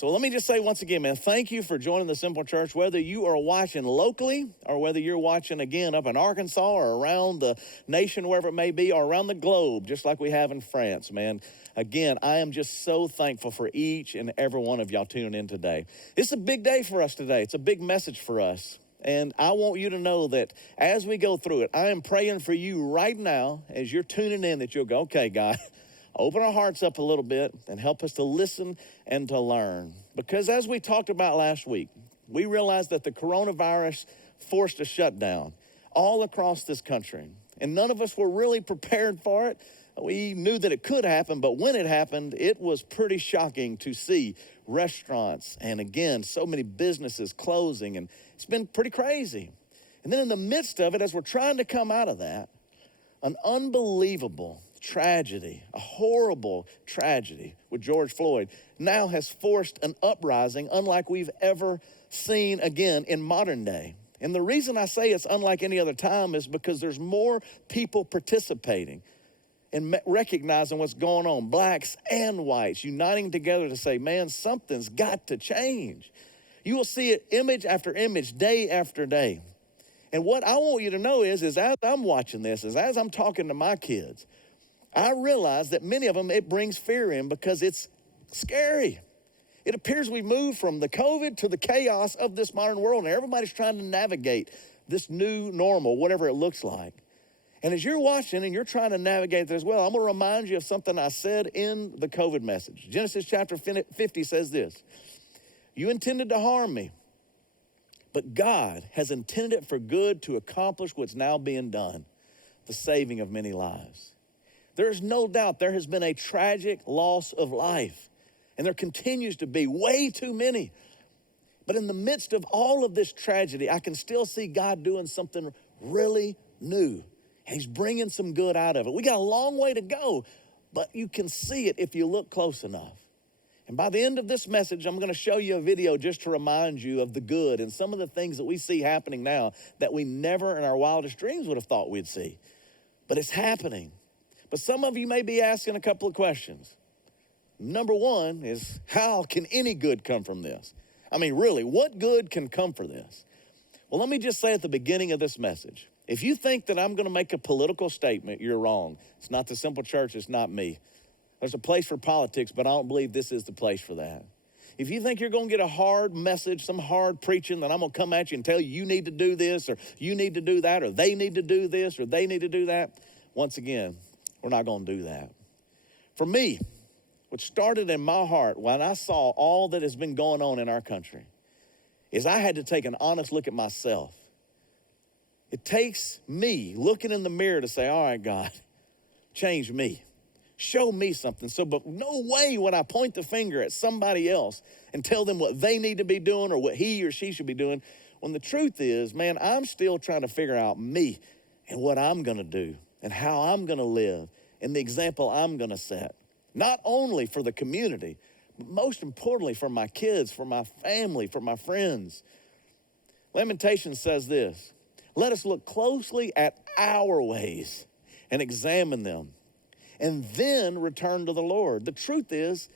So let me just say once again, man, thank you for joining the Simple Church, whether you are watching locally or whether you're watching again up in Arkansas or around the nation, wherever it may be, or around the globe, just like we have in France, man. Again, I am just so thankful for each and every one of y'all tuning in today. It's a big day for us today. It's a big message for us. And I want you to know that as we go through it, I am praying for you right now as you're tuning in that you'll go, okay, God, open our hearts up a little bit and help us to listen and to learn. Because as we talked about last week, we realized that the coronavirus forced a shutdown all across this country. And none of us were really prepared for it. We knew that it could happen, but when it happened, it was pretty shocking to see restaurants and, again, so many businesses closing, and it's been pretty crazy. And then in the midst of it, as we're trying to come out of that, an unbelievable tragedy, a horrible tragedy with George Floyd now has forced an uprising unlike we've ever seen again in modern day. And the reason I say it's unlike any other time is because there's more people participating and recognizing what's going on, blacks and whites uniting together to say, man, something's got to change. You will see it image after image, day after day. And what I want you to know is as I'm watching this, as I'm talking to my kids, I realize that many of them, it brings fear in because it's scary. It appears we've moved from the COVID to the chaos of this modern world, and everybody's trying to navigate this new normal, whatever it looks like. And as you're watching and you're trying to navigate that as well, I'm going to remind you of something I said in the COVID message. Genesis chapter 50 says this: you intended to harm me, but God has intended it for good to accomplish what's now being done, the saving of many lives. There's no doubt there has been a tragic loss of life, and there continues to be way too many. But in the midst of all of this tragedy, I can still see God doing something really new. He's bringing some good out of it. We got a long way to go, but you can see it if you look close enough. And by the end of this message, I'm going to show you a video just to remind you of the good and some of the things that we see happening now that we never in our wildest dreams would have thought we'd see. But it's happening. But some of you may be asking a couple of questions. Number one is, how can any good come from this? I mean, really, what good can come from this? Well, let me just say at the beginning of this message, if you think that I'm going to make a political statement, you're wrong. It's not the Simple Church. It's not me. There's a place for politics, but I don't believe this is the place for that. If you think you're going to get a hard message, some hard preaching, that I'm going to come at you and tell you you need to do this or you need to do that or they need to do this or they need to do that, once again, we're not going to do that. For me, what started in my heart when I saw all that has been going on in our country is I had to take an honest look at myself. It takes me looking in the mirror to say, all right, God, change me. Show me something. So, but no way would I point the finger at somebody else and tell them what they need to be doing or what he or she should be doing, when the truth is, man, I'm still trying to figure out me and what I'm going to do and how I'm going to live and the example I'm going to set, not only for the community, but most importantly for my kids, for my family, for my friends. Lamentations says this: let us look closely at our ways and examine them, and then return to the Lord. The truth is,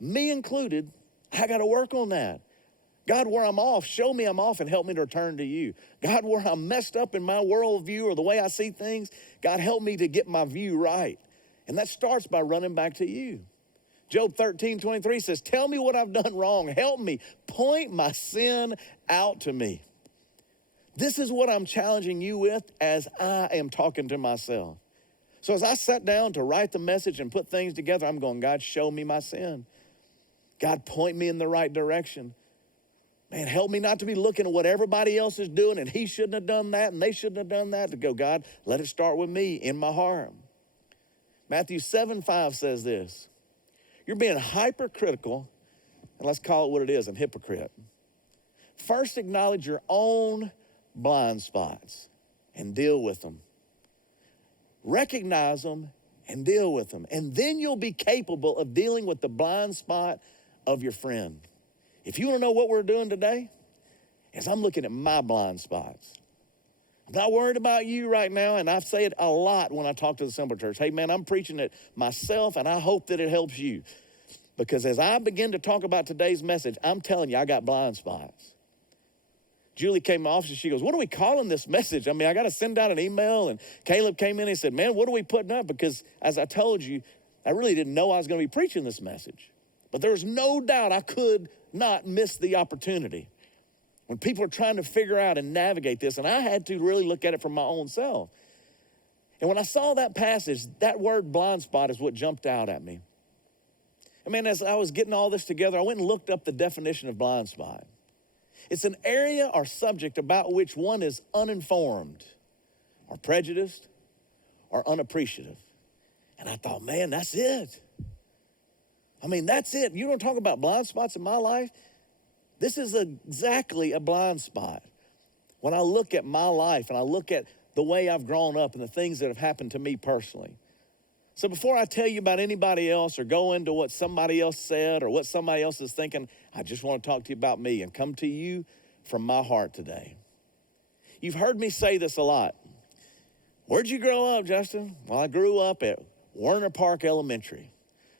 me included, I got to work on that. God, where I'm off, show me I'm off and help me to return to you. God, where I'm messed up in my worldview or the way I see things, God, help me to get my view right. And that starts by running back to you. Job 13:23 says, tell me what I've done wrong. Help me. Point my sin out to me. This is what I'm challenging you with as I am talking to myself. So as I sat down to write the message and put things together, I'm going, God, show me my sin. God, point me in the right direction. Man, help me not to be looking at what everybody else is doing and he shouldn't have done that and they shouldn't have done that. To go, God, let it start with me in my heart. Matthew 7:5 says this: you're being hypercritical, and let's call it what it is, a hypocrite. First, acknowledge your own blind spots and deal with them. Recognize them and deal with them. And then you'll be capable of dealing with the blind spot of your friend. If you want to know what we're doing today, is I'm looking at my blind spots. I'm not worried about you right now, and I say it a lot when I talk to the Simple Church. Hey, man, I'm preaching it myself, and I hope that it helps you. Because as I begin to talk about today's message, I'm telling you, I got blind spots. Julie came to my office and she goes, what are we calling this message? I mean, I got to send out an email. And Caleb came in and he said, man, what are we putting up? Because as I told you, I really didn't know I was going to be preaching this message. But there's no doubt I could not miss the opportunity. When people are trying to figure out and navigate this, and I had to really look at it from my own self. And when I saw that passage, that word blind spot is what jumped out at me. I mean, as I was getting all this together, I went and looked up the definition of blind spot. It's an area or subject about which one is uninformed or prejudiced or unappreciative. And I thought, man, that's it. I mean, that's it. You don't talk about blind spots in my life. This is exactly a blind spot. When I look at my life and I look at the way I've grown up and the things that have happened to me personally. So before I tell you about anybody else or go into what somebody else said or what somebody else is thinking, I just want to talk to you about me and come to you from my heart today. You've heard me say this a lot. Where'd you grow up, Justin? Well, I grew up at Werner Park Elementary.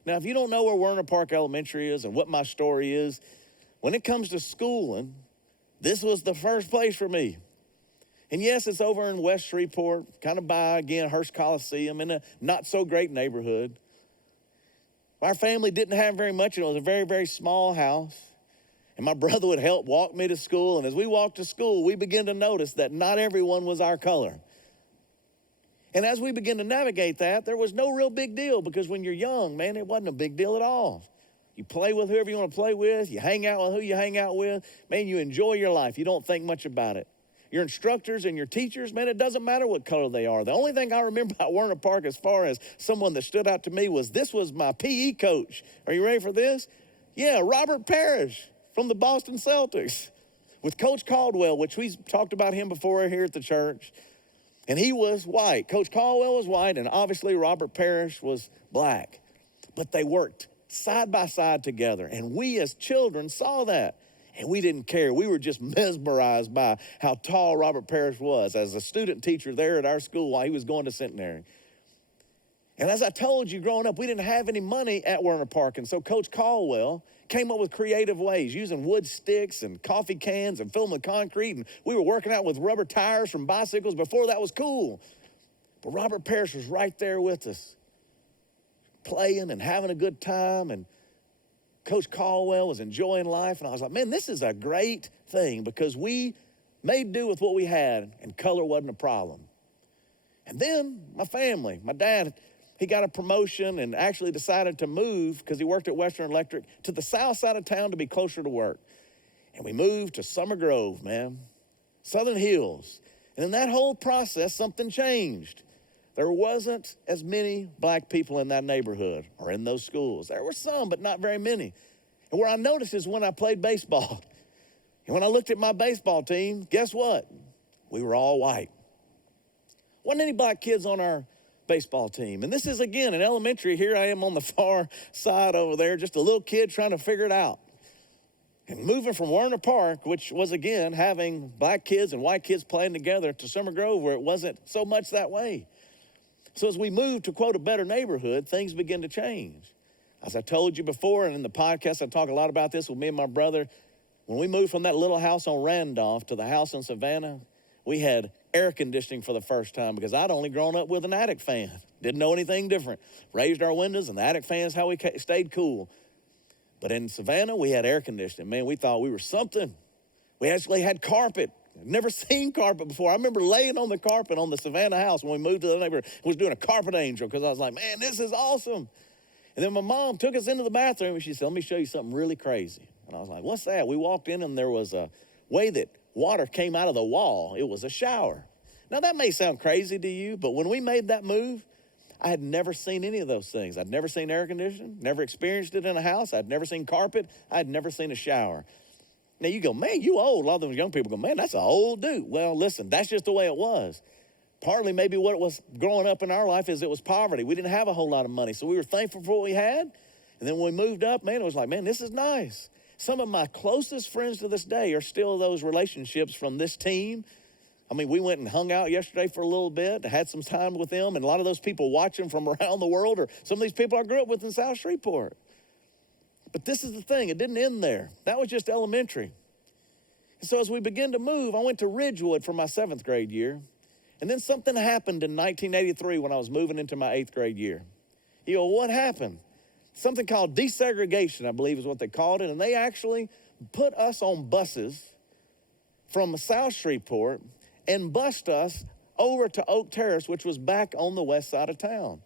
Now, if you don't know where Werner Park Elementary is and what my story is, when it comes to schooling, this was the first place for me. And yes, it's over in West Shreveport, kind of by, again, Hearst Coliseum in a not so great neighborhood. Our family didn't have very much. It was a very, very small house. And my brother would help walk me to school. And as we walked to school, we began to notice that not everyone was our color. And as we began to navigate that, there was no real big deal because when you're young, man, it wasn't a big deal at all. You play with whoever you want to play with. You hang out with who you hang out with. Man, you enjoy your life. You don't think much about it. Your instructors and your teachers, man, it doesn't matter what color they are. The only thing I remember about Werner Park as far as someone that stood out to me was this was my PE coach. Are you ready for this? Yeah, Robert Parrish from the Boston Celtics with Coach Caldwell, which we talked about him before here at the church. And he was white. Coach Caldwell was white, and obviously Robert Parrish was black. But they worked side by side together, and we as children saw that. And we didn't care. We were just mesmerized by how tall Robert Parrish was as a student teacher there at our school while he was going to Centenary. And as I told you, growing up, we didn't have any money at Werner Park. And so Coach Caldwell came up with creative ways, using wood sticks and coffee cans and filling with concrete. And we were working out with rubber tires from bicycles before that was cool. But Robert Parrish was right there with us, playing and having a good time. And Coach Caldwell was enjoying life, and I was like, man, this is a great thing because we made do with what we had, and color wasn't a problem. And then my family, my dad, he got a promotion and actually decided to move because he worked at Western Electric to the south side of town to be closer to work. And we moved to Summer Grove, man, Southern Hills. And in that whole process, something changed. There wasn't as many black people in that neighborhood or in those schools. There were some, but not very many. And where I noticed is when I played baseball. And when I looked at my baseball team, guess what? We were all white. Wasn't any black kids on our baseball team. And this is, again, in elementary. Here I am on the far side over there, just a little kid trying to figure it out. And moving from Werner Park, which was, again, having black kids and white kids playing together, to Summer Grove, where it wasn't so much that way. So as we moved to, quote, a better neighborhood, things began to change. As I told you before, and in the podcast, I talk a lot about this with me and my brother. When we moved from that little house on Randolph to the house in Savannah, we had air conditioning for the first time because I'd only grown up with an attic fan. Didn't know anything different. Raised our windows, and the attic fan is how we stayed cool. But in Savannah, we had air conditioning. Man, we thought we were something. We actually had carpet. Never seen carpet before. I remember laying on the carpet on the Savannah house when we moved to the neighborhood. Was doing a carpet angel because I was like, man, this is awesome. And then my mom took us into the bathroom and she said, let me show you something really crazy. And I was like, what's that? We walked in and there was a way that water came out of the wall. It was a shower. Now that may sound crazy to you, but when we made that move, I had never seen any of those things. I'd never seen air conditioning, never experienced it in a house. I'd never seen carpet. I'd never seen a shower. Now you go, man, you old. A lot of those young people go, man, that's an old dude. Well, listen, that's just the way it was. Partly maybe what it was growing up in our life is it was poverty. We didn't have a whole lot of money, so we were thankful for what we had. And then when we moved up, man, it was like, man, this is nice. Some of my closest friends to this day are still those relationships from this team. I mean, we went and hung out yesterday for a little bit, had some time with them, and a lot of those people watching from around the world are some of these people I grew up with in South Shreveport. But this is the thing, it didn't end there. That was just elementary. And so as we began to move, I went to Ridgewood for my 7th grade year. And then something happened in 1983 when I was moving into my 8th grade year. You go, what happened? Something called desegregation, I believe is what they called it. And they actually put us on buses from South Shreveport and bused us over to Oak Terrace, which was back on the west side of town.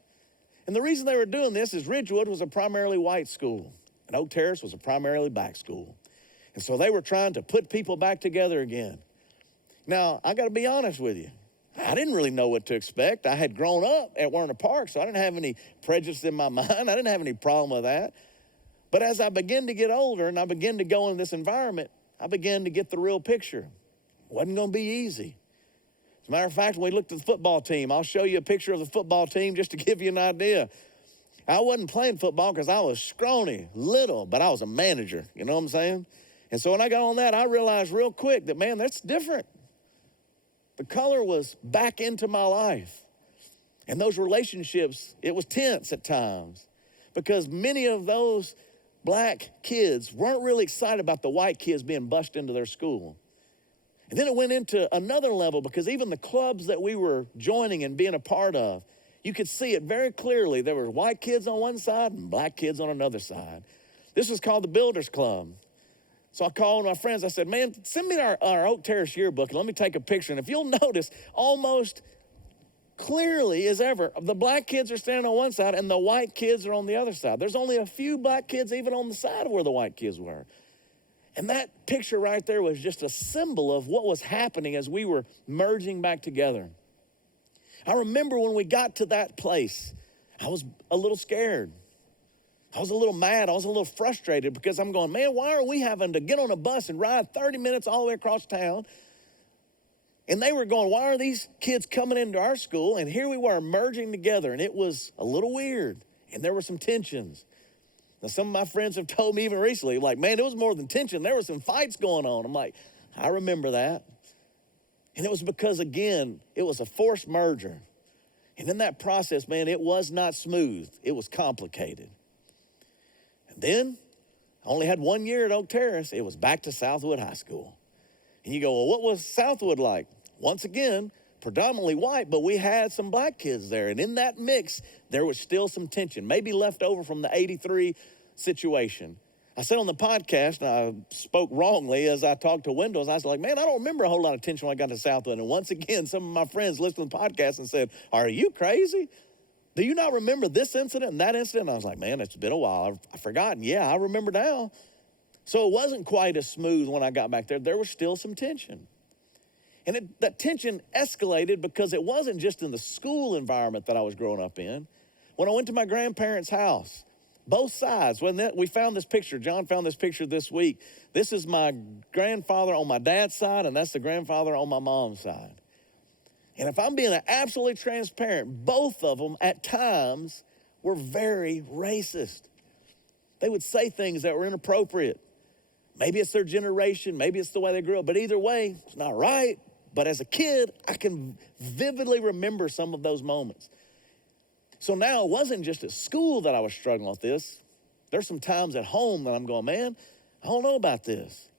And the reason they were doing this is Ridgewood was a primarily white school, and Oak Terrace was a primarily black school. And so they were trying to put people back together again. Now, I got to be honest with you. I didn't really know what to expect. I had grown up at Werner Park, so I didn't have any prejudice in my mind. I didn't have any problem with that. But as I began to get older and I began to go in this environment, I began to get the real picture. It wasn't going to be easy. As a matter of fact, when we looked at the football team, I'll show you a picture of the football team just to give you an idea. I wasn't playing football because I was scrawny, little, but I was a manager, you know what I'm saying? And so when I got on that, I realized real quick that, man, that's different. The color was back into my life. And those relationships, it was tense at times because many of those black kids weren't really excited about the white kids being bused into their school. And then it went into another level because even the clubs that we were joining and being a part of, you could see it very clearly. There were white kids on one side and black kids on another side. This was called the Builders Club. So I called my friends. I said, man, send me our Oak Terrace yearbook and let me take a picture. And if you'll notice, almost clearly as ever, the black kids are standing on one side and the white kids are on the other side. There's only a few black kids even on the side of where the white kids were. And that picture right there was just a symbol of what was happening as we were merging back together. I remember when we got to that place, I was a little scared. I was a little mad. I was a little frustrated because I'm going, man, why are we having to get on a bus and ride 30 minutes all the way across town? And they were going, why are these kids coming into our school? And here we were merging together, and it was a little weird, and there were some tensions. Now, some of my friends have told me even recently, like, man, it was more than tension. There were some fights going on. I'm like, I remember that. And it was because, again, it was a forced merger. And in that process, man, it was not smooth. It was complicated. And then I only had 1 year at Oak Terrace. It was back to Southwood High School. And you go, well, what was Southwood like? Once again, predominantly white, but we had some black kids there. And in that mix, there was still some tension, maybe left over from the 83 situation. I said on the podcast, and I spoke wrongly as I talked to Wendell, I was like, man, I don't remember a whole lot of tension when I got to Southwood. And once again, some of my friends listened to the podcast and said, are you crazy? Do you not remember this incident and that incident? And I was like, man, it's been a while. I've forgotten. Yeah, I remember now. So it wasn't quite as smooth when I got back there. There was still some tension. And that tension escalated because it wasn't just in the school environment that I was growing up in. When I went to my grandparents' house, both sides, we found this picture. John found this picture this week. This is my grandfather on my dad's side, and that's the grandfather on my mom's side. And if I'm being absolutely transparent, both of them at times were very racist. They would say things that were inappropriate. Maybe it's their generation, maybe it's the way they grew up, but either way, it's not right. But as a kid, I can vividly remember some of those moments. So now it wasn't just at school that I was struggling with this. There's some times at home that I'm going, man, I don't know about this.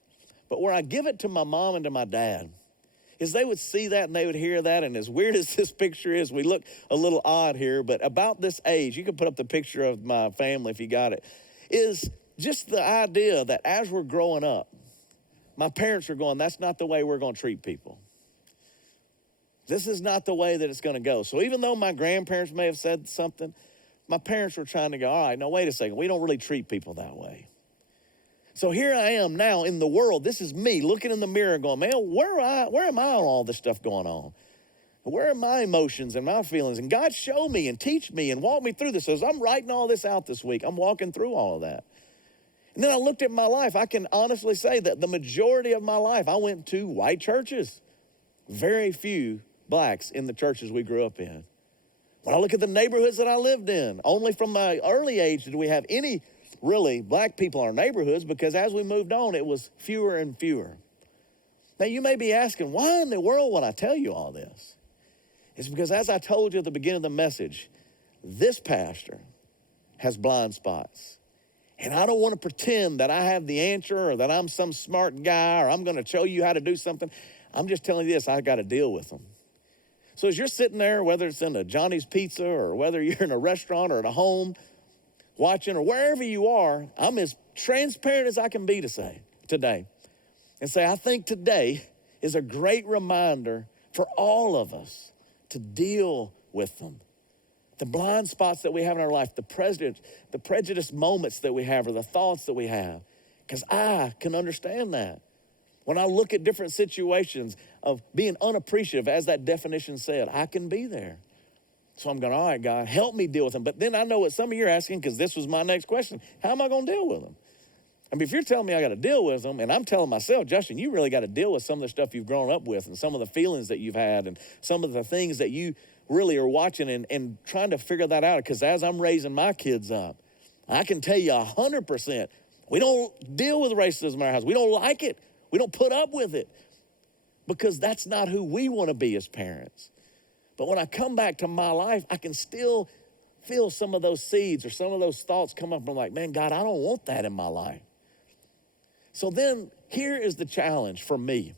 But where I give it to my mom and to my dad is they would see that and they would hear that. And as weird as this picture is, we look a little odd here, but about this age, you can put up the picture of my family if you got it, is just the idea that as we're growing up, my parents are going, that's not the way we're going to treat people. This is not the way that it's going to go. So even though my grandparents may have said something, my parents were trying to go, all right, now wait a second. We don't really treat people that way. So here I am now in the world. This is me looking in the mirror going, man, where am I on all this stuff going on? Where are my emotions and my feelings? And God show me and teach me and walk me through this. So as I'm writing all this out this week, I'm walking through all of that. And then I looked at my life. I can honestly say that the majority of my life, I went to white churches. Very few blacks in the churches we grew up in. When I look at the neighborhoods that I lived in, only from my early age did we have any really black people in our neighborhoods, because as we moved on, it was fewer and fewer. Now you may be asking, why in the world would I tell you all this? It's because as I told you at the beginning of the message, this pastor has blind spots. And I don't want to pretend that I have the answer or that I'm some smart guy or I'm going to show you how to do something. I'm just telling you this, I got to deal with them. So as you're sitting there, whether it's in a Johnny's Pizza or whether you're in a restaurant or at a home watching or wherever you are, I'm as transparent as I can be to say today. And say, I think today is a great reminder for all of us to deal with them. The blind spots that we have in our life, the prejudice moments that we have or the thoughts that we have. Because I can understand that. When I look at different situations of being unappreciative, as that definition said, I can be there. So I'm going, all right, God, help me deal with them. But then I know what some of you are asking, because this was my next question. How am I going to deal with them? I mean, if you're telling me I got to deal with them, and I'm telling myself, Justin, you really got to deal with some of the stuff you've grown up with and some of the feelings that you've had and some of the things that you really are watching and trying to figure that out. Because as I'm raising my kids up, I can tell you 100%, we don't deal with racism in our house. We don't like it. We don't put up with it because that's not who we want to be as parents. But when I come back to my life, I can still feel some of those seeds or some of those thoughts come up. I'm like, man, God, I don't want that in my life. So then here is the challenge for me.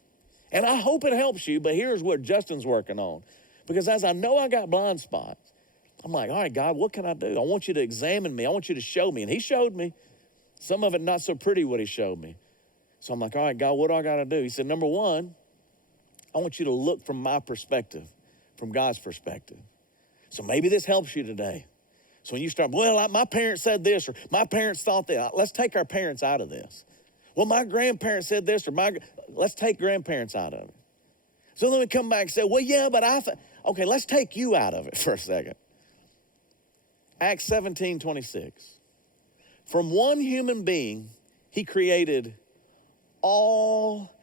And I hope it helps you, but here's what Justin's working on. Because as I know I got blind spots, I'm like, all right, God, what can I do? I want you to examine me. I want you to show me. And he showed me. Some of it not so pretty what he showed me. So I'm like, all right, God, what do I got to do? He said, number one, I want you to look from my perspective, from God's perspective. So maybe this helps you today. So when you start, well, my parents said this or my parents thought that. Let's take our parents out of this. Well, my grandparents said this or let's take grandparents out of it. So then we come back and say, well, yeah, but okay, let's take you out of it for a second. Acts 17:26. From one human being, he created all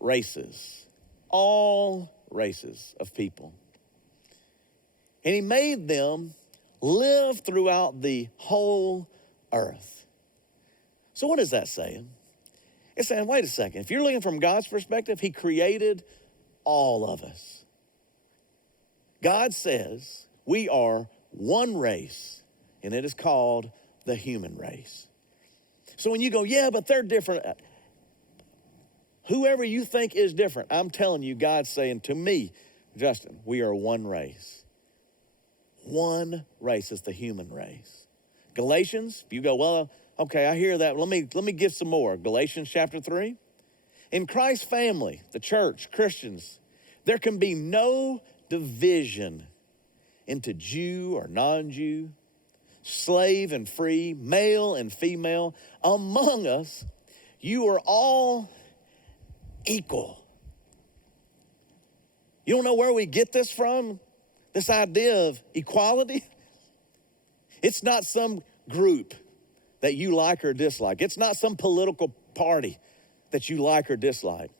races of people. And he made them live throughout the whole earth. So what is that saying? It's saying, wait a second, if you're looking from God's perspective, he created all of us. God says we are one race, and it is called the human race. So when you go, yeah, but they're different, whoever you think is different, I'm telling you, God's saying to me, Justin, we are one race. One race is the human race. Galatians, if you go, well, okay, I hear that. Let me give some more. Galatians chapter 3. In Christ's family, the church, Christians, there can be no division into Jew or non-Jew, slave and free, male and female. Among us, you are all equal. You don't know where we get this from? This idea of equality? It's not some group that you like or dislike. It's not some political party that you like or dislike.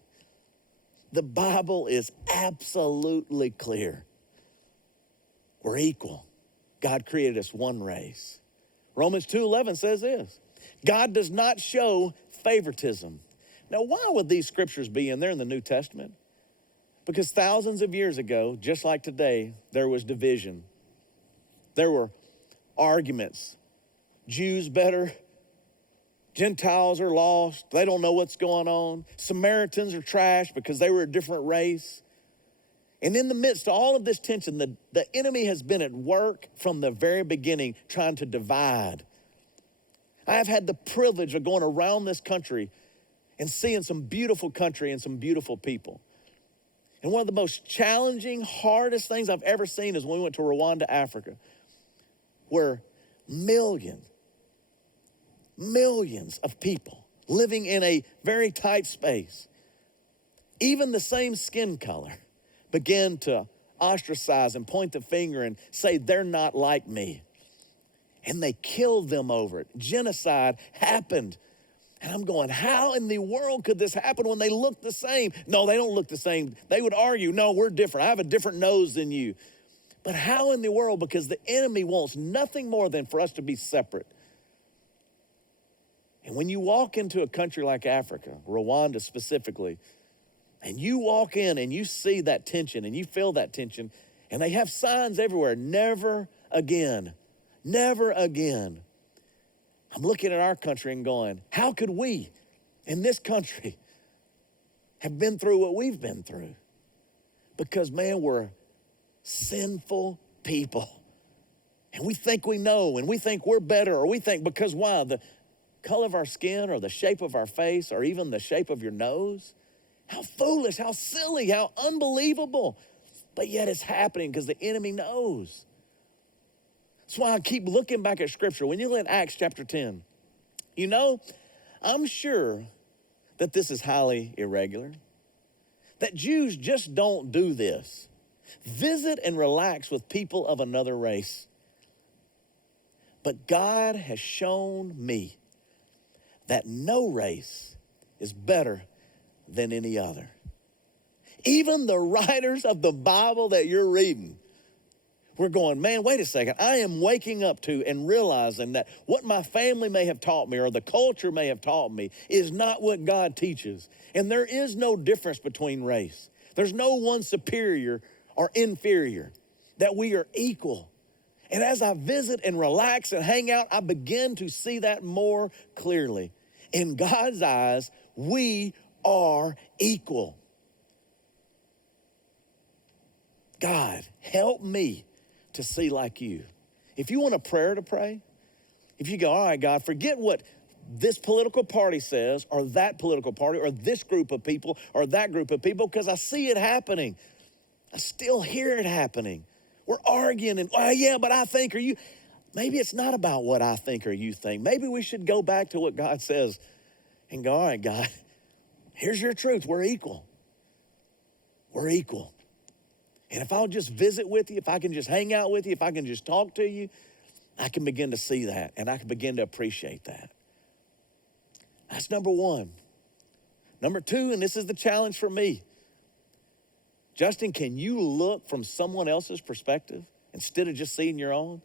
The Bible is absolutely clear. We're equal. God created us one race. Romans 2:11 says this, God does not show favoritism. Now, why would these scriptures be in there in the New Testament? Because thousands of years ago, just like today, there was division. There were arguments. Jews better. Gentiles are lost. They don't know what's going on. Samaritans are trash because they were a different race. And in the midst of all of this tension, the enemy has been at work from the very beginning trying to divide. I have had the privilege of going around this country and seeing some beautiful country and some beautiful people. And one of the most challenging, hardest things I've ever seen is when we went to Rwanda, Africa, where millions of people living in a very tight space, even the same skin color, began to ostracize and point the finger and say, they're not like me. And they killed them over it. Genocide happened. And I'm going, how in the world could this happen when they look the same? No, they don't look the same. They would argue, no, we're different. I have a different nose than you. But how in the world? Because the enemy wants nothing more than for us to be separate. And when you walk into a country like Africa, Rwanda specifically, and you walk in and you see that tension and you feel that tension, and they have signs everywhere, never again, never again. I'm looking at our country and going, how could we in this country have been through what we've been through? Because, man, we're sinful people. And we think we know, and we think we're better, or we think, because why? The color of our skin, or the shape of our face, or even the shape of your nose. How foolish, how silly, how unbelievable. But yet it's happening because the enemy knows. That's why I keep looking back at Scripture. When you look at Acts chapter 10, you know, I'm sure that this is highly irregular, that Jews just don't do this. Visit and relax with people of another race. But God has shown me that no race is better than any other. Even the writers of the Bible that you're reading, we're going, man, wait a second. I am waking up to and realizing that what my family may have taught me or the culture may have taught me is not what God teaches. And there is no difference between race. There's no one superior or inferior, that we are equal. And as I visit and relax and hang out, I begin to see that more clearly. In God's eyes, we are equal. God, help me to see like you. If you want a prayer to pray, if you go, all right, God, forget what this political party says, or that political party, or this group of people, or that group of people, because I see it happening. I still hear it happening. We're arguing and, well, yeah, but I think, or you. Maybe it's not about what I think or you think. Maybe we should go back to what God says and go, all right, God, here's your truth. We're equal. We're equal. And if I'll just visit with you, if I can just hang out with you, if I can just talk to you, I can begin to see that, and I can begin to appreciate that. That's number one. Number two, and this is the challenge for me. Justin, can you look from someone else's perspective instead of just seeing your own?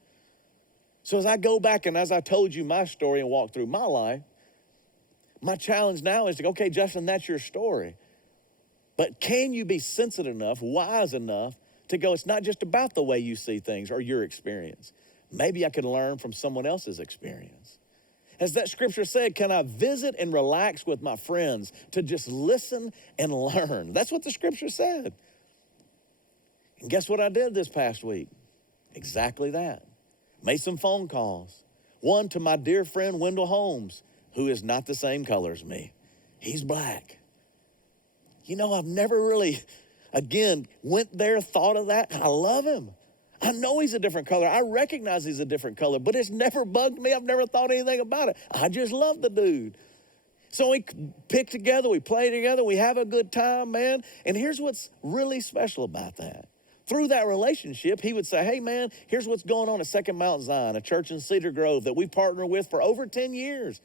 So as I go back and as I told you my story and walk through my life, my challenge now is to go, okay, Justin, that's your story. But can you be sensitive enough, wise enough to go, it's not just about the way you see things or your experience. Maybe I could learn from someone else's experience. As that scripture said, can I visit and relax with my friends to just listen and learn? That's what the scripture said. And guess what I did this past week? Exactly that. Made some phone calls. One to my dear friend, Wendell Holmes, who is not the same color as me. He's black. You know, I've never really, again, went there, thought of that. I love him. I know he's a different color. I recognize he's a different color, but it's never bugged me. I've never thought anything about it. I just love the dude. So we pick together, we play together, we have a good time, man. And here's what's really special about that. Through that relationship, he would say, hey, man, here's what's going on at Second Mount Zion, a church in Cedar Grove that we partner with for over 10 years.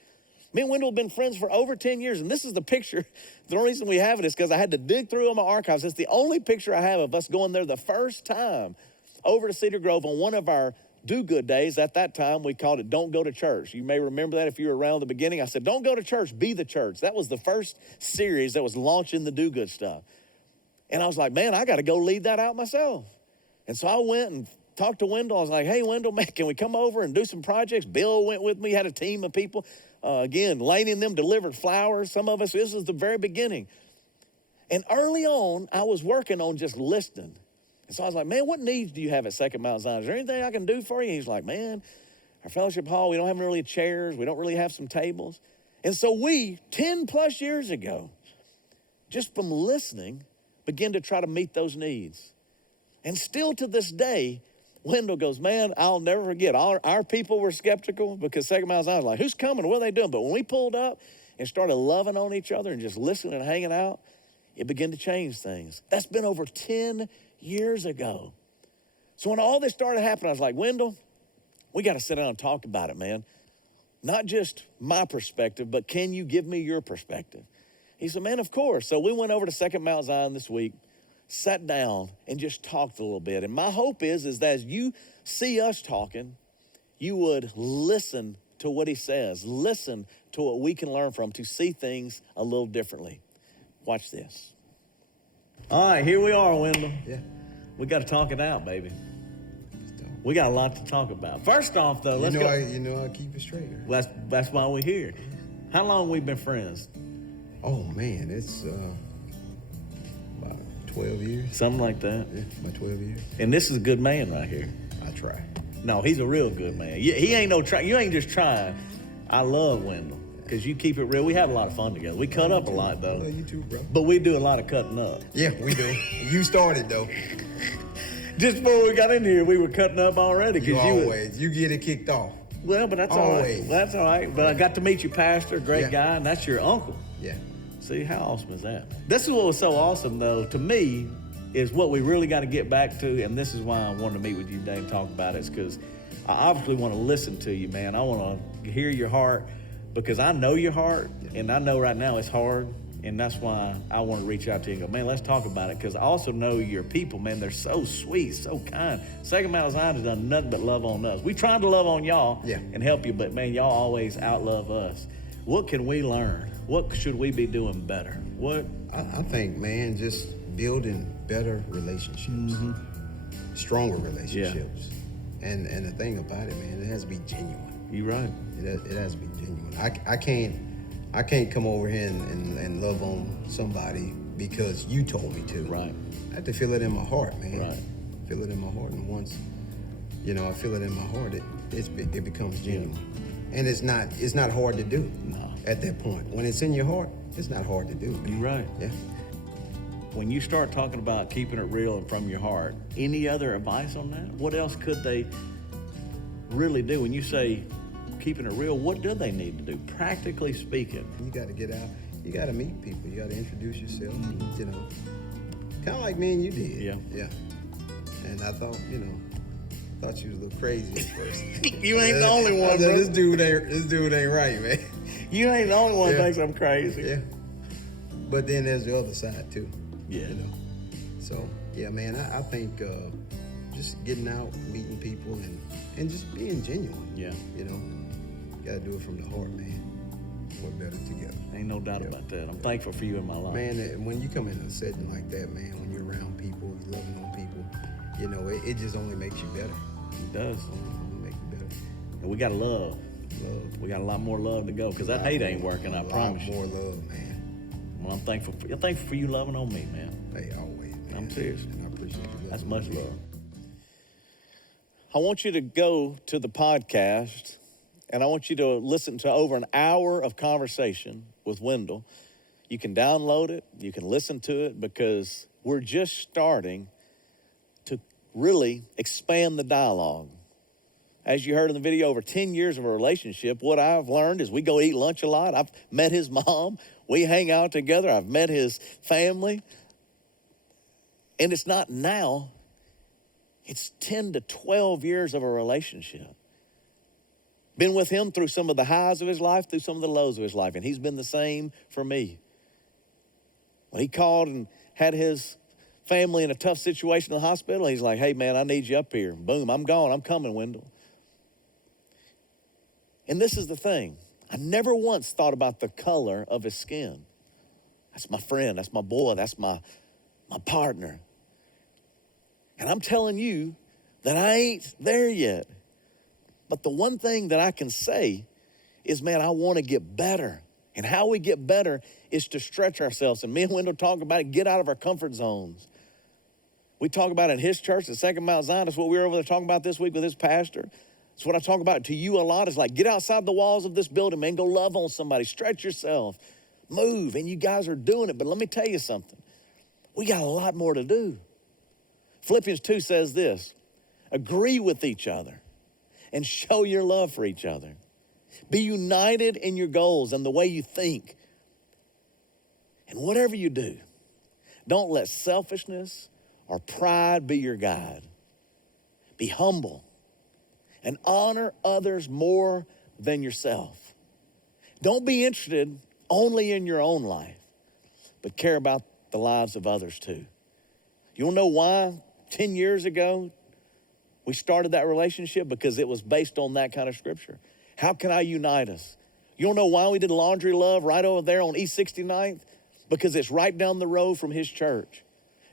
Me and Wendell have been friends for over 10 years, and this is the picture. The only reason we have it is because I had to dig through all my archives. It's the only picture I have of us going there the first time over to Cedar Grove on one of our do-good days. At that time, we called it Don't Go to Church. You may remember that if you were around the beginning. I said, don't go to church, be the church. That was the first series that was launching the do-good stuff. And I was like, man, I got to go lead that out myself. And so I went and talked to Wendell. I was like, hey, Wendell, man, can we come over and do some projects? Bill went with me, had a team of people. Again, Lane and them delivered flowers. Some of us, this was the very beginning. And early on, I was working on just listening. And so I was like, man, what needs do you have at Second Mount Zion? Is there anything I can do for you? He's like, man, our fellowship hall, we don't have really chairs. We don't really have some tables. And so we, 10 plus years ago, just from listening, began to try to meet those needs. And still to this day, Wendell goes, man, I'll never forget. Our people were skeptical because Second Mount Zion was like, who's coming? What are they doing? But when we pulled up and started loving on each other and just listening and hanging out, it began to change things. That's been over 10 years ago. So when all this started happening, I was like, Wendell, we got to sit down and talk about it, man. Not just my perspective, but can you give me your perspective? He said, man, of course. So we went over to Second Mount Zion this week, sat down and just talked a little bit. And my hope is that as you see us talking, you would listen to what he says, listen to what we can learn from to see things a little differently. Watch this. All right, here we are, Wendell. Yeah. We got to talk it out, baby. Let's do it. We got a lot to talk about. First off, though, let's go. I keep it straight. Right? That's why we're here. How long we been friends? Oh man, it's about 12 years. Something like that. Yeah, about 12 years. And this is a good man right here. I try. No, he's a real good man. He ain't no try. You ain't just trying. I love Wendell because you keep it real. We have a lot of fun together. We cut up a lot though. Well, you too, bro. But we do a lot of cutting up. Yeah, we do. You started though. Just before we got in here, we were cutting up already. You get it kicked off. Well, but that's all right. That's all right. But I got to meet your pastor, great guy, and that's your uncle. Yeah. See, how awesome is that? This is what was so awesome, though, to me, is what we really got to get back to, and this is why I wanted to meet with you today and talk about it, is because I obviously want to listen to you, man. I want to hear your heart, because I know your heart, and I know right now it's hard, and that's why I want to reach out to you and go, man, let's talk about it, because I also know your people, man. They're so sweet, so kind. Second Mount Zion has done nothing but love on us. We tried to love on y'all and help you, but, man, y'all always outlove us. What can we learn? What should we be doing better? What? I think, man, just building better relationships, stronger relationships. Yeah. And the thing about it, man, it has to be genuine. You're right. It has to be genuine. I can't come over here and love on somebody because you told me to. Right. I have to feel it in my heart, man. Right. Feel it in my heart, and once, I feel it in my heart, it becomes genuine. And it's not hard to do. No. At that point, when it's in your heart, it's not hard to do. Man. You're right. Yeah. When you start talking about keeping it real and from your heart, any other advice on that? What else could they really do? When you say keeping it real, what do they need to do, practically speaking? You got to get out. You got to meet people. You got to introduce yourself. Kind of like me and you did. Yeah. Yeah. And I thought, thought you was a little crazy at first. You ain't the only one, bro. This dude ain't right, man. You ain't the only one that thinks I'm crazy. Yeah. But then there's the other side too. Yeah. So yeah, man, I think just getting out, meeting people, and just being genuine. Yeah. Gotta do it from the heart, man. We're better together. Ain't no doubt about that. I'm thankful for you in my life. Man, when you come in a setting like that, man, when you're around people, you're loving on people, it just only makes you better. It does. It'll make you better. And we gotta love. We got a lot more love to go, because that hate ain't working, I promise you. More love, man. Well, I'm thankful for you loving on me, man. Hey, always, man. I'm serious. And I appreciate you. That's much love. I want you to go to the podcast, and I want you to listen to over an hour of conversation with Wendell. You can download it. You can listen to it, because we're just starting to really expand the dialogue. As you heard in the video, over 10 years of a relationship, what I've learned is we go eat lunch a lot. I've met his mom. We hang out together. I've met his family. And it's not now. It's 10 to 12 years of a relationship. Been with him through some of the highs of his life, through some of the lows of his life. And he's been the same for me. When he called and had his family in a tough situation in the hospital, he's like, hey, man, I need you up here. Boom, I'm gone. I'm coming, Wendell. And this is the thing. I never once thought about the color of his skin. That's my friend. That's my boy. That's my partner. And I'm telling you that I ain't there yet. But the one thing that I can say is, man, I want to get better. And how we get better is to stretch ourselves. And me and Wendell talk about it, get out of our comfort zones. We talk about it in his church at Second Mount Zion. That's what we were over there talking about this week with his pastor. It's what I talk about to you a lot, is like, get outside the walls of this building, man. Go love on somebody. Stretch yourself. Move. And you guys are doing it. But let me tell you something. We got a lot more to do. Philippians 2 says this: agree with each other and show your love for each other. Be united in your goals and the way you think. And whatever you do, don't let selfishness or pride be your guide. Be humble and honor others more than yourself. Don't be interested only in your own life, but care about the lives of others too. You wanna know why 10 years ago we started that relationship? Because it was based on that kind of scripture. How can I unite us? You wanna know why we did Laundry Love right over there on East 69th? Because it's right down the road from his church.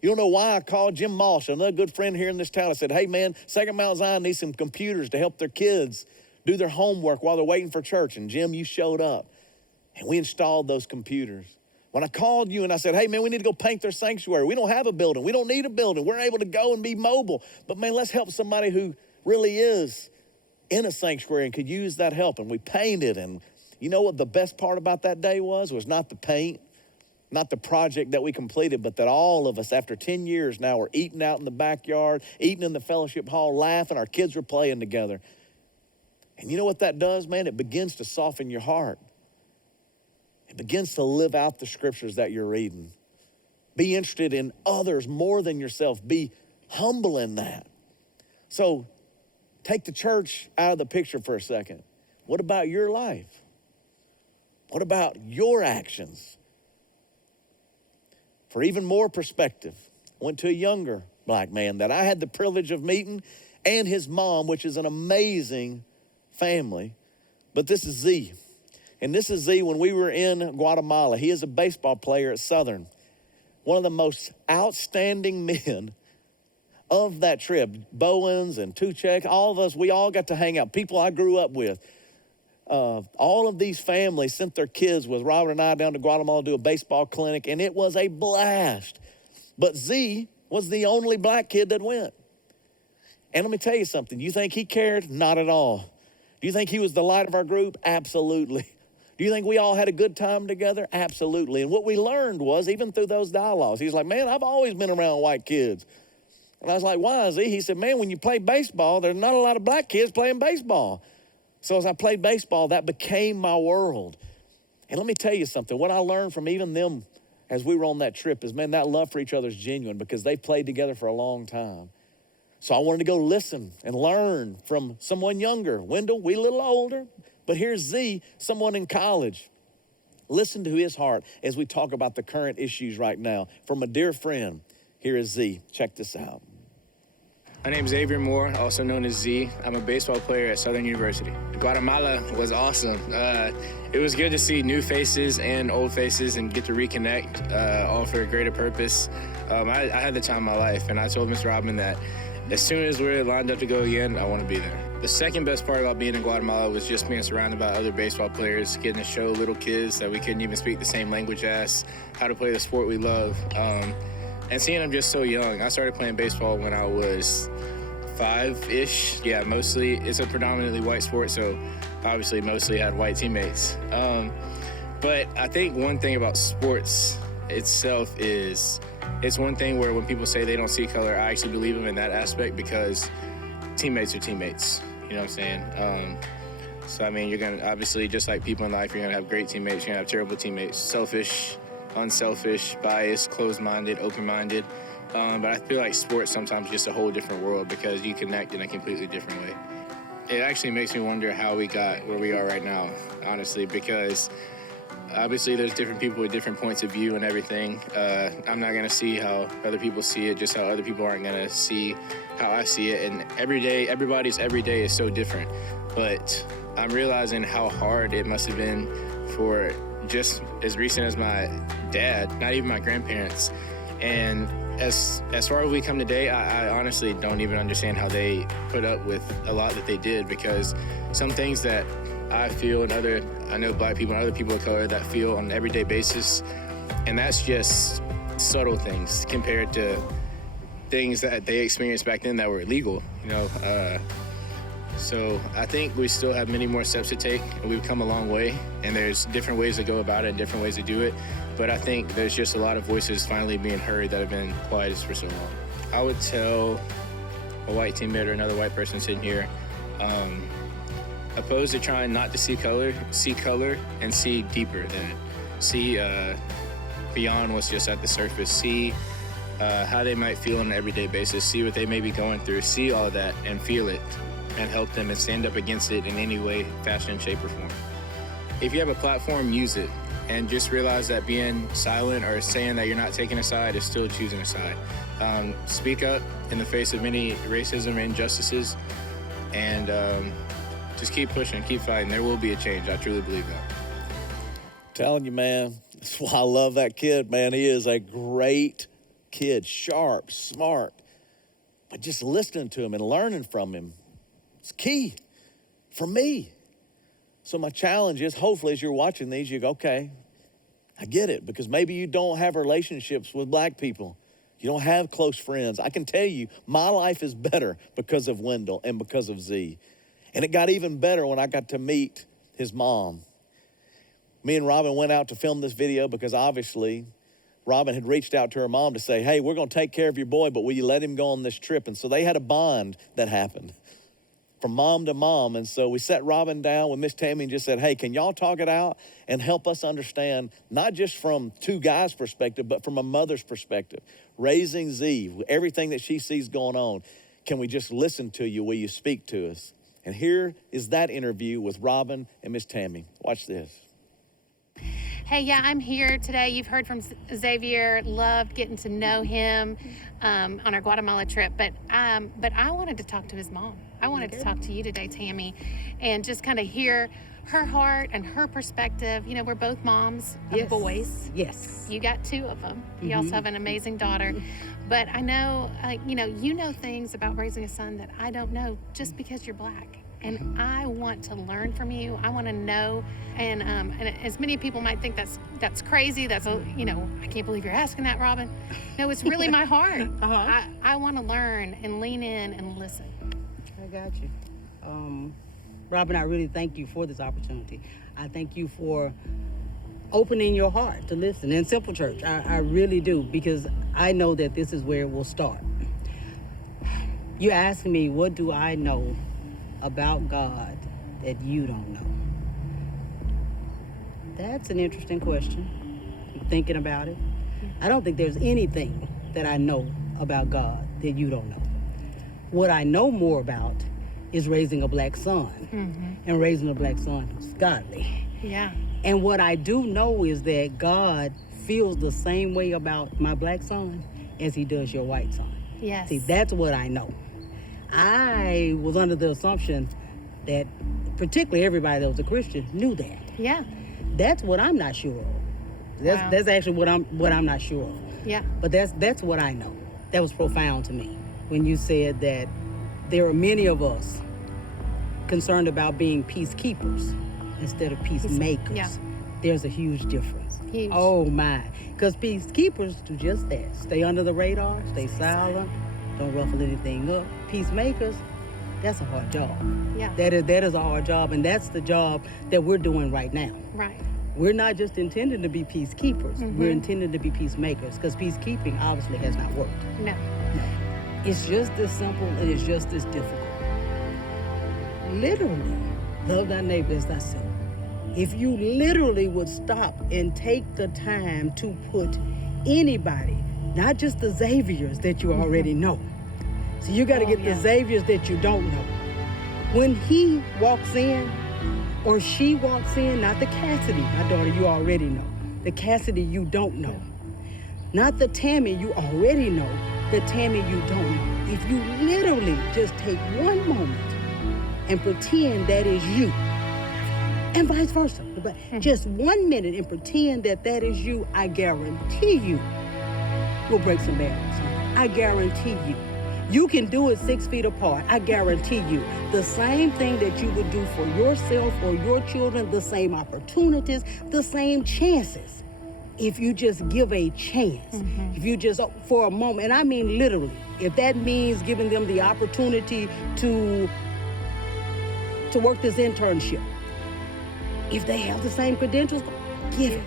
You don't know why I called Jim Moss, another good friend here in this town. I said, hey, man, Second Mount Zion needs some computers to help their kids do their homework while they're waiting for church. And, Jim, you showed up, and we installed those computers. When I called you and I said, hey, man, we need to go paint their sanctuary. We don't have a building. We don't need a building. We're able to go and be mobile. But, man, let's help somebody who really is in a sanctuary and could use that help. And we painted. And you know what the best part about that day was not the paint, not the project that we completed, but that all of us, after 10 years now, are eating out in the backyard, eating in the fellowship hall, laughing. Our kids are playing together. And you know what that does, man? It begins to soften your heart. It begins to live out the scriptures that you're reading. Be interested in others more than yourself. Be humble in that. So take the church out of the picture for a second. What about your life? What about your actions? For even more perspective, I went to a younger black man that I had the privilege of meeting, and his mom, which is an amazing family. But this is Z. And this is Z when we were in Guatemala. He is a baseball player at Southern. One of the most outstanding men of that trip. Bowens and Tuchek, all of us, we all got to hang out. People I grew up with. All of these families sent their kids with Robert and I down to Guatemala to do a baseball clinic, and it was a blast. But Z was the only black kid that went. And let me tell you something. You think he cared? Not at all. Do you think he was the light of our group? Absolutely. Do you think we all had a good time together? Absolutely. And what we learned was, even through those dialogues, he's like, man, I've always been around white kids. And I was like, why is he? He said, man, when you play baseball, there's not a lot of black kids playing baseball. So as I played baseball, that became my world. And let me tell you something. What I learned from even them as we were on that trip is, man, that love for each other is genuine because they've played together for a long time. So I wanted to go listen and learn from someone younger. Wendell, we a little older, but here's Z, someone in college. Listen to his heart as we talk about the current issues right now. From a dear friend, here is Z. Check this out. My name is Avery Moore, also known as Z. I'm a baseball player at Southern University. Guatemala was awesome. It was good to see new faces and old faces and get to reconnect, all for a greater purpose. I had the time of my life, and I told Mr. Robin that as soon as we're lined up to go again, I want to be there. The second best part about being in Guatemala was just being surrounded by other baseball players, getting to show little kids that we couldn't even speak the same language as, how to play the sport we love. And seeing them just so young. I started playing baseball when I was 5-ish. Yeah, mostly, it's a predominantly white sport, so obviously mostly had white teammates. But I think one thing about sports itself is, it's one thing where when people say they don't see color, I actually believe them in that aspect because teammates are teammates, you know what I'm saying? So I mean, you're gonna, obviously, just like people in life, you're gonna have great teammates, you're gonna have terrible teammates, selfish, unselfish, biased, closed-minded, open-minded. But I feel like sports sometimes is just a whole different world because you connect in a completely different way. It actually makes me wonder how we got where we are right now, honestly, because obviously there's different people with different points of view and everything. I'm not gonna see how other people see it, just how other people aren't gonna see how I see it. And everybody's every day is so different. But I'm realizing how hard it must have been for just as recent as my dad, not even my grandparents. And as far as we come today, I honestly don't even understand how they put up with a lot that they did, because some things that I feel and I know black people and other people of color that feel on an everyday basis, and that's just subtle things compared to things that they experienced back then that were illegal, you know. So I think we still have many more steps to take, and we've come a long way, and there's different ways to go about it and different ways to do it. But I think there's just a lot of voices finally being heard that have been quiet for so long. I would tell a white teammate or another white person sitting here, opposed to trying not to see color and see deeper than it. See beyond what's just at the surface. See how they might feel on an everyday basis. See what they may be going through. See all of that and feel it and help them and stand up against it in any way, fashion, shape, or form. If you have a platform, use it. And just realize that being silent or saying that you're not taking a side is still choosing a side. Speak up in the face of many racism and injustices, and just keep pushing, keep fighting. There will be a change. I truly believe that. Telling you, man, that's why I love that kid, man. He is a great kid, sharp, smart. But just listening to him and learning from him, it's key for me. So my challenge is, hopefully as you're watching these, you go, okay, I get it, because maybe you don't have relationships with black people. You don't have close friends. I can tell you, my life is better because of Wendell and because of Z. And it got even better when I got to meet his mom. Me and Robin went out to film this video because obviously Robin had reached out to her mom to say, hey, we're going to take care of your boy, but will you let him go on this trip? And so they had a bond that happened from mom to mom. And so we sat Robin down with Miss Tammy and just said, hey, can y'all talk it out and help us understand, not just from two guys' perspective, but from a mother's perspective, raising Z, everything that she sees going on. Can we just listen to you? Will you speak to us? And here is that interview with Robin and Miss Tammy. Watch this. Hey, yeah, I'm here today. You've heard from Xavier. Loved getting to know him on our Guatemala trip. But I wanted to talk to his mom. I wanted to talk to you today, Tammy, and just kind of hear her heart and her perspective. You know, we're both moms of boys. Yes. You got two of them. You also have an amazing daughter. But I know, you know things about raising a son that I don't know just because you're black. And I want to learn from you. I want to know, and as many people might think that's crazy. That's I can't believe you're asking that, Robin. No, it's really my heart. I want to learn and lean in and listen. I got you, Robin. I really thank you for this opportunity. I thank you for opening your heart to listen in Simple Church. I really do, because I know that this is where it will start. You asked me, what do I know about God that you don't know? That's an interesting question. I'm thinking about it. I don't think there's anything that I know about God that you don't know. What I know more about is raising a black son, and raising a black son who's godly. Yeah. And what I do know is that God feels the same way about my black son as he does your white son. Yes. See, that's what I know. I was under the assumption that particularly everybody that was a Christian knew that. Yeah. That's what I'm not sure of. That's actually what I'm not sure of. Yeah. But that's what I know. That was profound to me when you said that there are many of us concerned about being peacekeepers instead of peacemakers. Yeah. There's a huge difference. Huge. Oh my. Because peacekeepers do just that. Stay under the radar, stay silent, don't ruffle anything up. Peacemakers, that's a hard job. Yeah. That is a hard job, and that's the job that we're doing right now. Right. We're not just intending to be peacekeepers, we're intending to be peacemakers, because peacekeeping obviously has not worked. No. It's just as simple and it's just as difficult. Literally, love thy neighbor as thyself. If you literally would stop and take the time to put anybody, not just the Xaviers that you already know. So you got to get the Xaviers that you don't know. When he walks in or she walks in, not the Cassidy, my daughter, you already know. The Cassidy you don't know. Not the Tammy you already know, the Tammy you don't know. If you literally just take one moment and pretend that is you, and vice versa, but just 1 minute and pretend that that is you, I guarantee you will break some barriers. I guarantee you. You can do it 6 feet apart. I guarantee you. The same thing that you would do for yourself or your children, the same opportunities, the same chances. If you just give a chance, if you just, for a moment, and I mean literally, if that means giving them the opportunity to work this internship, if they have the same credentials, give it.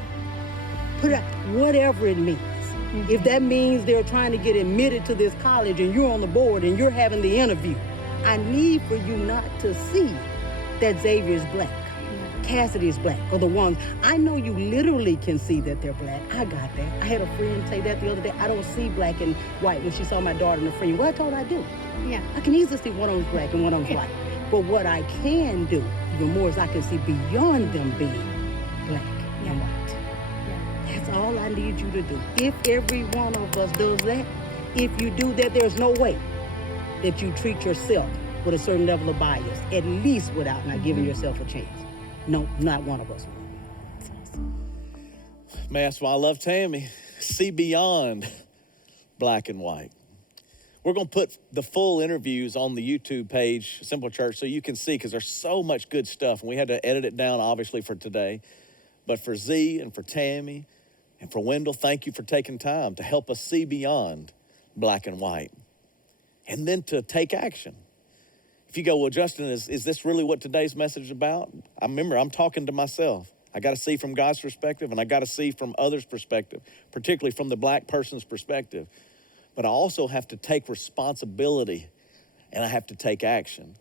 Put it out, whatever it means. If that means they're trying to get admitted to this college and you're on the board and you're having the interview, I need for you not to see that Xavier is black, Cassidy is black, or the ones. I know you literally can see that they're black. I got that. I had a friend say that the other day. I don't see black and white when she saw my daughter and a friend. Well, I told her I do. Yeah. I can easily see one of them's black and one of them's white. But what I can do, even more, is I can see beyond them being black and white. That's all I need you to do. If every one of us does that, if you do that, there's no way that you treat yourself with a certain level of bias, at least without not giving yourself a chance. No, not one of us. Man, that's why I love Tammy. See beyond black and white. We're going to put the full interviews on the YouTube page, Simple Church, so you can see, because there's so much good stuff, and we had to edit it down, obviously, for today. But for Z and for Tammy and for Wendell, thank you for taking time to help us see beyond black and white, and then to take action. If you go, well, Justin, is this really what today's message is about? I remember I'm talking to myself. I got to see from God's perspective, and I got to see from others' perspective, particularly from the black person's perspective. But I also have to take responsibility, and I have to take action.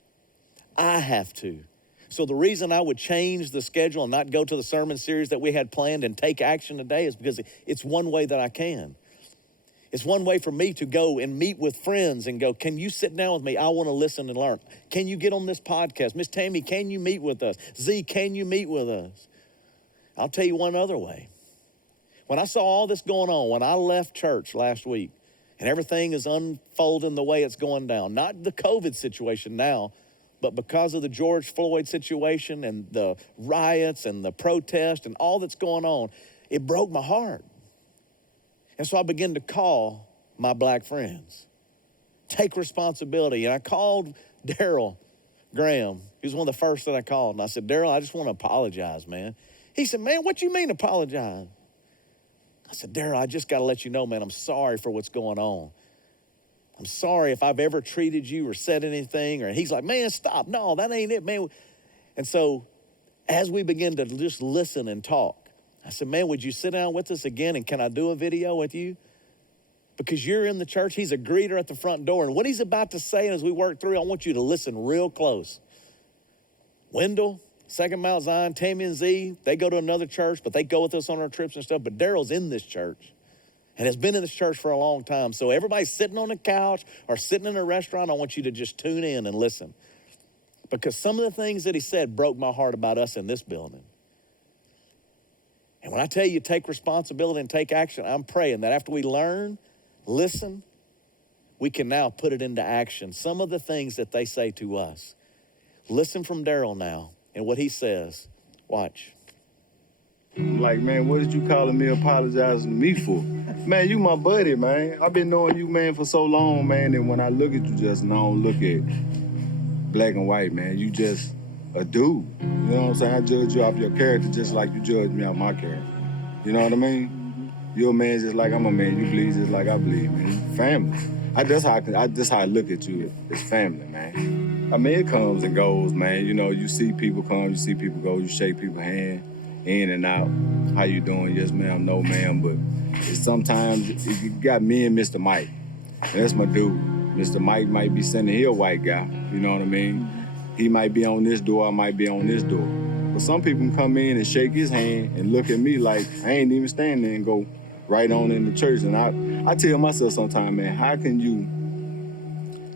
I have to. So the reason I would change the schedule and not go to the sermon series that we had planned and take action today is because it's one way that I can. It's one way for me to go and meet with friends and go, can you sit down with me? I want to listen and learn. Can you get on this podcast? Miss Tammy, can you meet with us? Z, can you meet with us? I'll tell you one other way. When I saw all this going on, when I left church last week, and everything is unfolding the way it's going down, not the COVID situation now, but because of the George Floyd situation and the riots and the protest and all that's going on, it broke my heart. And so I began to call my black friends, take responsibility. And I called Daryl Graham. He was one of the first that I called. And I said, Daryl, I just want to apologize, man. He said, man, what you mean apologize? I said, Daryl, I just got to let you know, man, I'm sorry for what's going on. I'm sorry if I've ever treated you or said anything. Or he's like, man, stop. No, that ain't it, man. And so as we begin to just listen and talk, I said, man, would you sit down with us again, and can I do a video with you? Because you're in the church. He's a greeter at the front door. And what he's about to say, and as we work through, I want you to listen real close. Wendell, Second Mount Zion, Tammy and Z, they go to another church, but they go with us on our trips and stuff. But Daryl's in this church and has been in this church for a long time. So everybody sitting on the couch or sitting in a restaurant, I want you to just tune in and listen. Because some of the things that he said broke my heart about us in this building. And when I tell you take responsibility and take action, I'm praying that after we learn, listen, we can now put it into action. Some of the things that they say to us. Listen from Daryl now and what he says. Watch. Like, man, what did you calling me apologizing to me for? Man, you my buddy, man. I've been knowing you, man, for so long, man, and when I look at you just and I don't look at black and white, man, you just a dude. You know what I'm saying? I judge you off your character just like you judge me off my character. You know what I mean? You're a man just like I'm a man. You believe just like I believe, man. Family. That's how I look at you. It's family, man. I mean, it comes and goes, man. You know, you see people come, you see people go, you shake people's hand, in and out. How you doing? Yes, ma'am. No, ma'am. But sometimes you got me and Mr. Mike. And that's my dude. Mr. Mike might be sending here a white guy. You know what I mean? He might be on this door, I might be on this door. But some people can come in and shake his hand and look at me like I ain't even standing there and go right on in the church. And I tell myself sometimes, man, how can you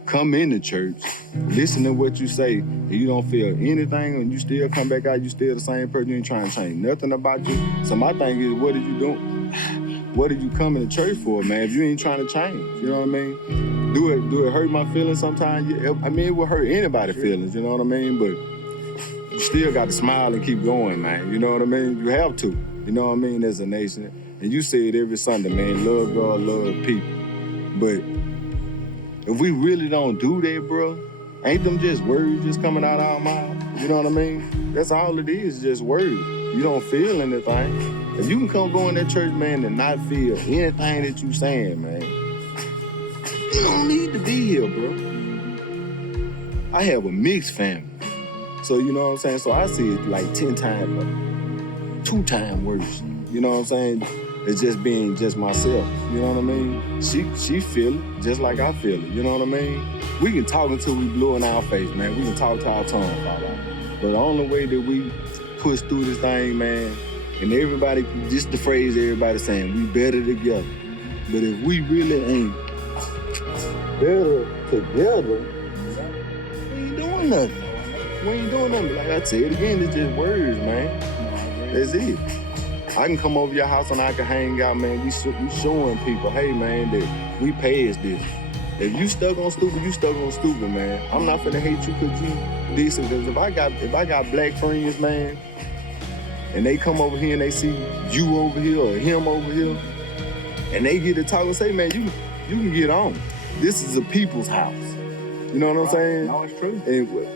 come into church, listen to what you say, and you don't feel anything, and you still come back out, you still the same person, you ain't trying to change nothing about you. So my thing is, what did you do? What did you come into church for, man, if you ain't trying to change? You know what I mean? Do it hurt my feelings sometimes? I mean, it will hurt anybody's feelings, you know what I mean? But you still got to smile and keep going, man. You know what I mean? You have to. You know what I mean? As a nation. And you say it every Sunday, man. Love God, love people. But if we really don't do that, bro, ain't them just words just coming out of our mouth? You know what I mean? That's all it is, just words. You don't feel anything. If you can come go in that church, man, and not feel anything that you saying, man, you don't need to be here, bro. I have a mixed family. So, you know what I'm saying? So I see it like 10 times, 2 times worse. You know what I'm saying? It's just being just myself. You know what I mean? She feel it just like I feel it. You know what I mean? We can talk until we blue in our face, man. We can talk till our tongue fall out. But the only way that we push through this thing, man, and everybody, just the phrase everybody's saying, we better together. But if we really ain't better together, we ain't doing nothing. We ain't doing nothing. Like I said again, it's just words, man. That's it. I can come over your house and I can hang out, man. We showing people, hey, man, that we past this. If you stuck on stupid, you stuck on stupid, man. I'm not finna hate you because you decent. Because if I got black friends, man, and they come over here and they see you over here or him over here, and they get to talk and say, man, you can get on. This is a people's house. You know what I'm saying? No, it's true.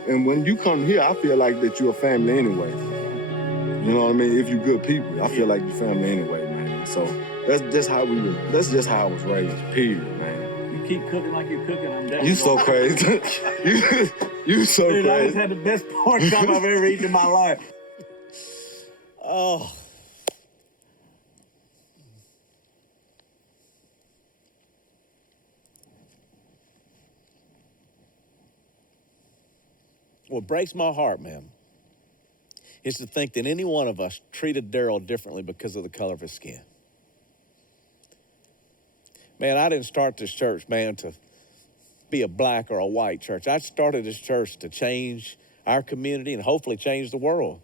And when you come here, I feel like that you're a family anyway. You know what I mean? If you're good people, I feel like you're family anyway, man. So that's just how I was raised, period, man. You keep cooking like you're cooking, I'm definitely You so crazy. you so Dude, I crazy. just had the best pork chop I've ever eaten in my life. Oh. What breaks my heart, man, is to think that any one of us treated Daryl differently because of the color of his skin. Man, I didn't start this church, man, to be a black or a white church. I started this church to change our community and hopefully change the world.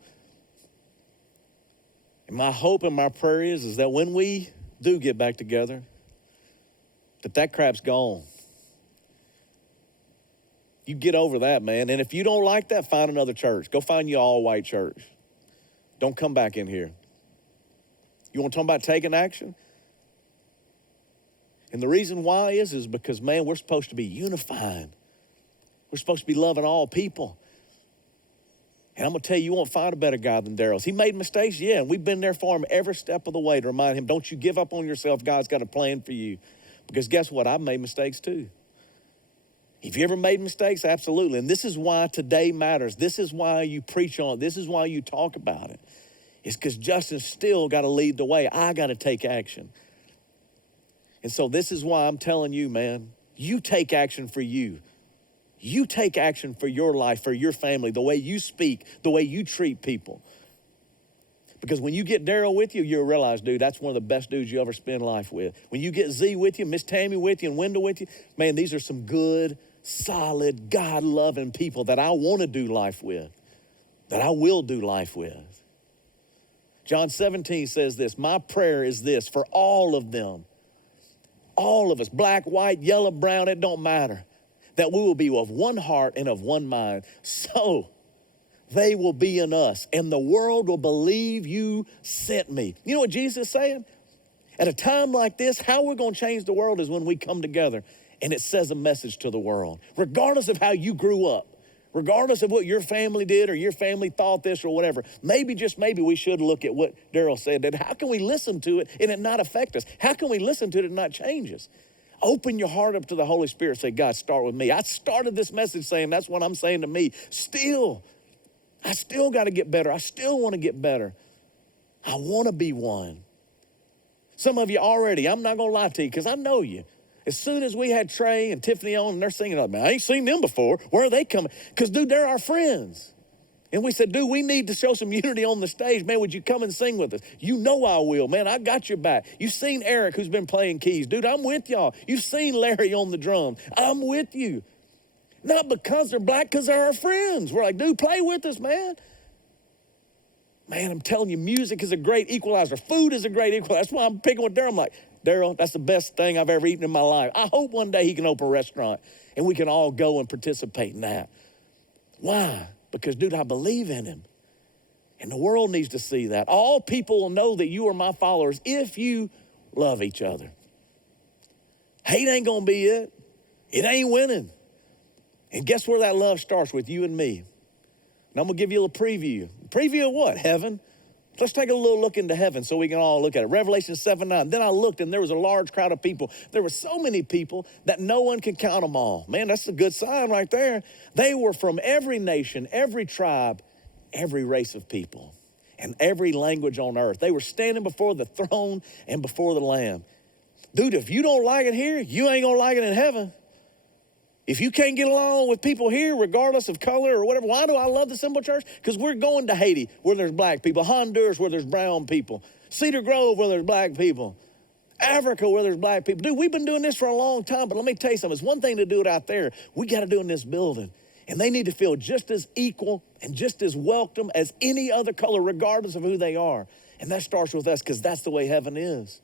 And my hope and my prayer is that when we do get back together, that crap's gone. You get over that, man. And if you don't like that, find another church. Go find you an all-white church. Don't come back in here. You want to talk about taking action? And the reason why is because, man, we're supposed to be unified. We're supposed to be loving all people. And I'm going to tell you won't find a better guy than Daryl's. He made mistakes, yeah, and we've been there for him every step of the way to remind him, don't you give up on yourself. God's got a plan for you. Because guess what? I've made mistakes too. Have you ever made mistakes? Absolutely. And this is why today matters. This is why you preach on it. This is why you talk about it. It's because Justin's still got to lead the way. I got to take action. And so this is why I'm telling you, man, you take action for you. You take action for your life, for your family, the way you speak, the way you treat people. Because when you get Daryl with you, you'll realize, dude, that's one of the best dudes you ever spend life with. When you get Z with you, Miss Tammy with you, and Wendell with you, man, these are some good, solid, God-loving people that I want to do life with, that I will do life with. John 17 says this, my prayer is this for all of them, all of us, black, white, yellow, brown, it don't matter, that we will be of one heart and of one mind. So they will be in us, and the world will believe you sent me. You know what Jesus is saying? At a time like this, how we're going to change the world is when we come together and it says a message to the world. Regardless of how you grew up, regardless of what your family did or your family thought this or whatever, maybe, just maybe, we should look at what Daryl said. That how can we listen to it and it not affect us? How can we listen to it and not change us? Open your heart up to the Holy Spirit. Say, God, start with me. I started this message saying that's what I'm saying to me. I still got to get better. I still want to get better. I want to be one. Some of you already, I'm not going to lie to you because I know you. As soon as we had Trey and Tiffany on and they're singing, man, I ain't seen them before. Where are they coming? Because, dude, they're our friends. And we said, dude, we need to show some unity on the stage. Man, would you come and sing with us? You know I will, man. I got your back. You've seen Eric, who's been playing keys. Dude, I'm with y'all. You've seen Larry on the drums. I'm with you. Not because they're black, because they're our friends. We're like, dude, play with us, man. Man, I'm telling you, music is a great equalizer. Food is a great equalizer. That's why I'm picking with Daryl. I'm like, Daryl, that's the best thing I've ever eaten in my life. I hope one day he can open a restaurant and we can all go and participate in that. Why? Because, dude, I believe in him. And the world needs to see that. All people will know that you are my followers if you love each other. Hate ain't going to be it. It ain't winning. And guess where that love starts? With you and me. And I'm going to give you a little preview. Preview of what? Heaven. Let's take a little look into heaven so we can all look at it. Revelation 7:9. Then I looked and there was a large crowd of people. There were so many people that no one could count them all. Man, that's a good sign right there. They were from every nation, every tribe, every race of people, and every language on earth. They were standing before the throne and before the Lamb. Dude, if you don't like it here, you ain't gonna like it in heaven. If you can't get along with people here, regardless of color or whatever, why do I love the Simple Church? Because we're going to Haiti, where there's black people, Honduras, where there's brown people, Cedar Grove, where there's black people, Africa, where there's black people. Dude, we've been doing this for a long time, but let me tell you something. It's one thing to do it out there. We got to do it in this building. And they need to feel just as equal and just as welcome as any other color, regardless of who they are. And that starts with us, because that's the way heaven is.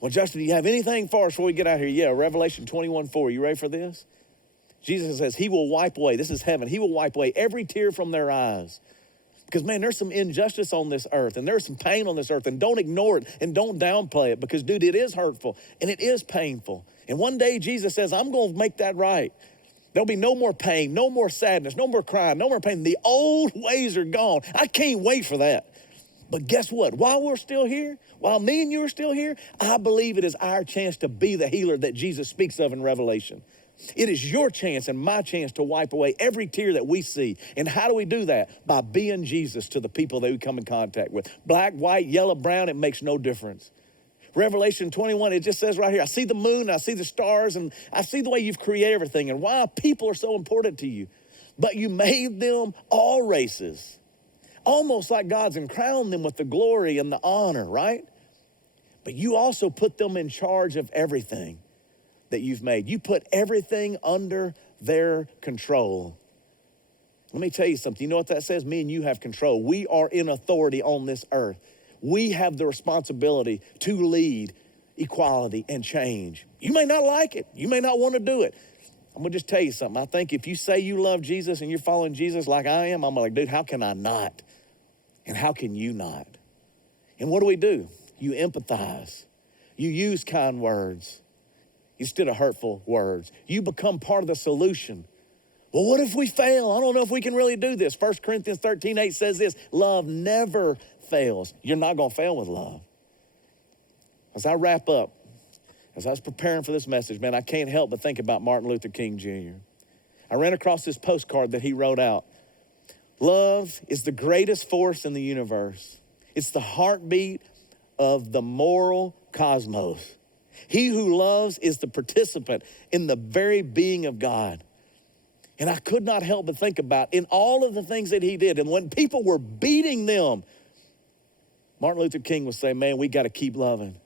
Well, Justin, do you have anything for us before we get out here? Yeah, Revelation 21:4. You ready for this? Jesus says he will wipe away, this is heaven, he will wipe away every tear from their eyes. Because, man, there's some injustice on this earth, and there's some pain on this earth, and don't ignore it and don't downplay it because, dude, it is hurtful and it is painful. And one day Jesus says, I'm going to make that right. There'll be no more pain, no more sadness, no more crying, no more pain. The old ways are gone. I can't wait for that. But guess what? While we're still here, while me and you are still here, I believe it is our chance to be the healer that Jesus speaks of in Revelation. It is your chance and my chance to wipe away every tear that we see. And how do we do that? By being Jesus to the people that we come in contact with. Black, white, yellow, brown, it makes no difference. Revelation 21, it just says right here, I see the moon, I see the stars, and I see the way you've created everything and why people are so important to you. But you made them all races, almost like God's crowned them with the glory and the honor, right? But you also put them in charge of everything that you've made. You put everything under their control. Let me tell you something. You know what that says? Me and you have control. We are in authority on this earth. We have the responsibility to lead equality and change. You may not like it. You may not want to do it. I'm going to just tell you something. I think if you say you love Jesus and you're following Jesus like I am, I'm like, dude, how can I not? And how can you not? And what do? You empathize. You use kind words instead of hurtful words. You become part of the solution. Well, what if we fail? I don't know if we can really do this. 1 Corinthians 13:8 says this, love never fails. You're not going to fail with love. As I wrap up, as I was preparing for this message, man, I can't help but think about Martin Luther King Jr. I ran across this postcard that he wrote out. Love is the greatest force in the universe. It's the heartbeat of the moral cosmos. He who loves is the participant in the very being of God. And I could not help but think about in all of the things that he did, and when people were beating them, Martin Luther King would say, man, we got to keep loving.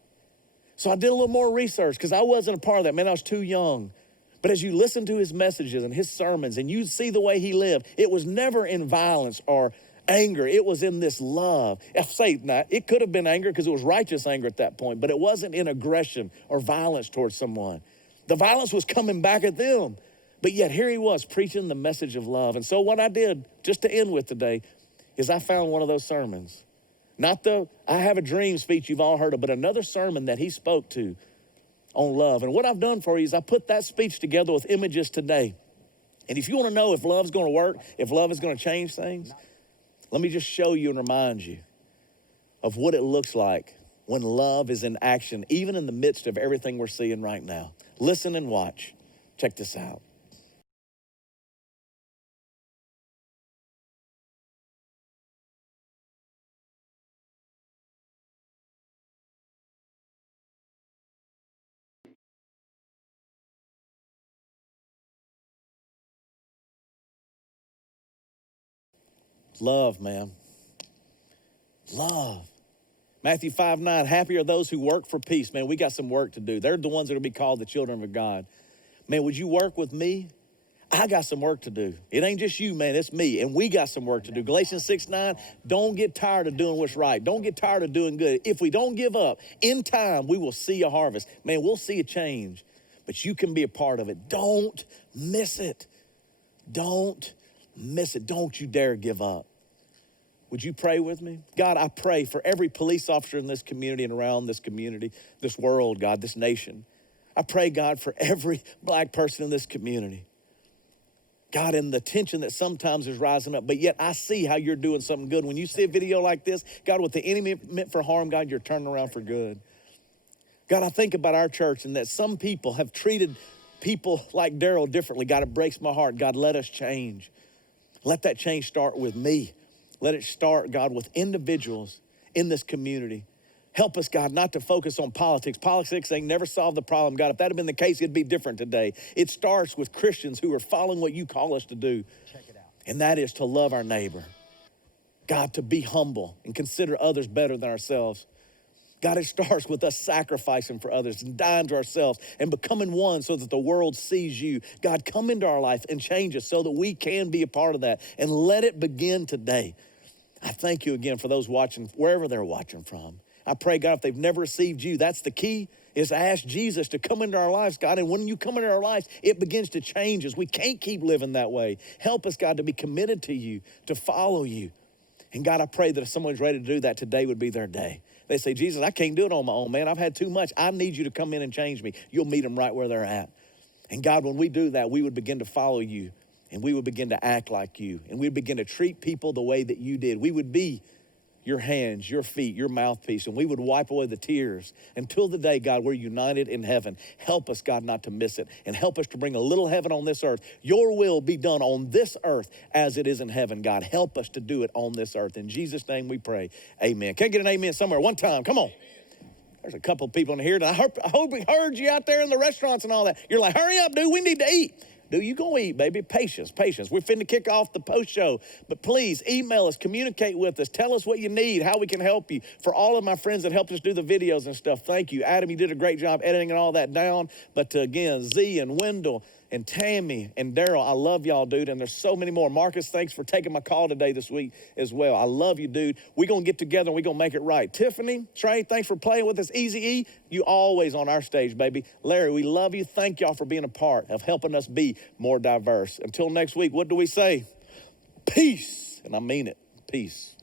So I did a little more research because I wasn't a part of that. Man, I was too young. But as you listen to his messages and his sermons and you see the way he lived, it was never in violence or anger. It was in this love. It could have been anger because it was righteous anger at that point, but it wasn't in aggression or violence towards someone. The violence was coming back at them. But yet here he was preaching the message of love. And so what I did, just to end with today, is I found one of those sermons. Not the I Have a Dream speech you've all heard of, but another sermon that he spoke to on love. And what I've done for you is I put that speech together with images today. And if you want to know if love's going to work, if love is going to change things, let me just show you and remind you of what it looks like when love is in action, even in the midst of everything we're seeing right now. Listen and watch. Check this out. Love, man. Love. Matthew 5:9, happy are those who work for peace. Man, we got some work to do. They're the ones that will be called the children of God. Man, would you work with me? I got some work to do. It ain't just you, man, it's me. And we got some work to do. Galatians 6:9, don't get tired of doing what's right. Don't get tired of doing good. If we don't give up, in time, we will see a harvest. Man, we'll see a change. But you can be a part of it. Don't miss it. Don't miss it. Don't you dare give up. Would you pray with me? God, I pray for every police officer in this community and around this community, this world, God, this nation. I pray, God, for every black person in this community. God, in the tension that sometimes is rising up, but yet I see how you're doing something good. When you see a video like this, God, what the enemy meant for harm, God, you're turning around for good. God, I think about our church and that some people have treated people like Daryl differently. God, it breaks my heart. God, let us change. Let that change start with me. Let it start, God, with individuals in this community. Help us, God, not to focus on politics. Politics ain't never solved the problem, God. If that had been the case, it'd be different today. It starts with Christians who are following what you call us to do. Check it out. And that is to love our neighbor. God, to be humble and consider others better than ourselves. God, it starts with us sacrificing for others and dying to ourselves and becoming one so that the world sees you. God, come into our life and change us so that we can be a part of that. And let it begin today. I thank you again for those watching, wherever they're watching from. I pray, God, if they've never received you, that's the key, is to ask Jesus to come into our lives, God. And when you come into our lives, it begins to change us. We can't keep living that way. Help us, God, to be committed to you, to follow you. And God, I pray that if someone's ready to do that, today would be their day. They say, Jesus, I can't do it on my own, man. I've had too much. I need you to come in and change me. You'll meet them right where they're at. And God, when we do that, we would begin to follow you, and we would begin to act like you, and we'd begin to treat people the way that you did. We would be your hands, your feet, your mouthpiece, and we would wipe away the tears until the day, God, we're united in heaven. Help us, God, not to miss it, and help us to bring a little heaven on this earth. Your will be done on this earth as it is in heaven, God. Help us to do it on this earth. In Jesus' name we pray, amen. Can I get an amen somewhere? One time, come on. There's a couple of people in here, and I hope we heard you out there in the restaurants and all that. You're like, hurry up, dude, we need to eat. Dude, you gonna eat, baby. Patience. We're finna kick off the post show, but please email us, communicate with us, tell us what you need, how we can help you. For all of my friends that helped us do the videos and stuff, thank you. Adam, you did a great job editing and all that down. But again, Z and Wendell and Tammy and Daryl, I love y'all, dude, and there's so many more. Marcus, thanks for taking my call today this week as well. I love you, dude. We're gonna get together and we're gonna make it right. Tiffany, Trey, thanks for playing with us. Easy E, you always on our stage, baby. Larry, we love you. Thank y'all for being a part of helping us be more diverse. Until next week, what do we say? Peace, and I mean it, peace.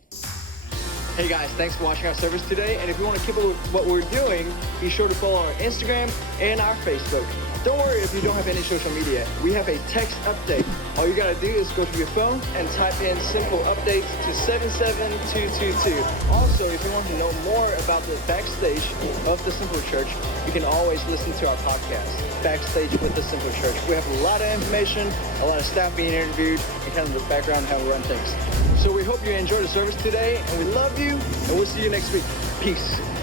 Hey guys, thanks for watching our service today. And if you want to keep up with what we're doing, be sure to follow our Instagram and our Facebook. Don't worry if you don't have any social media. We have a text update. All you gotta do is go to your phone and type in simple updates to 77222. Also, if you want to know more about the backstage of the Simple Church, you can always listen to our podcast, Backstage with the Simple Church. We have a lot of information, a lot of staff being interviewed, and kind of the background how we run things. So we hope you enjoyed the service today, and we love you, and we'll see you next week. Peace.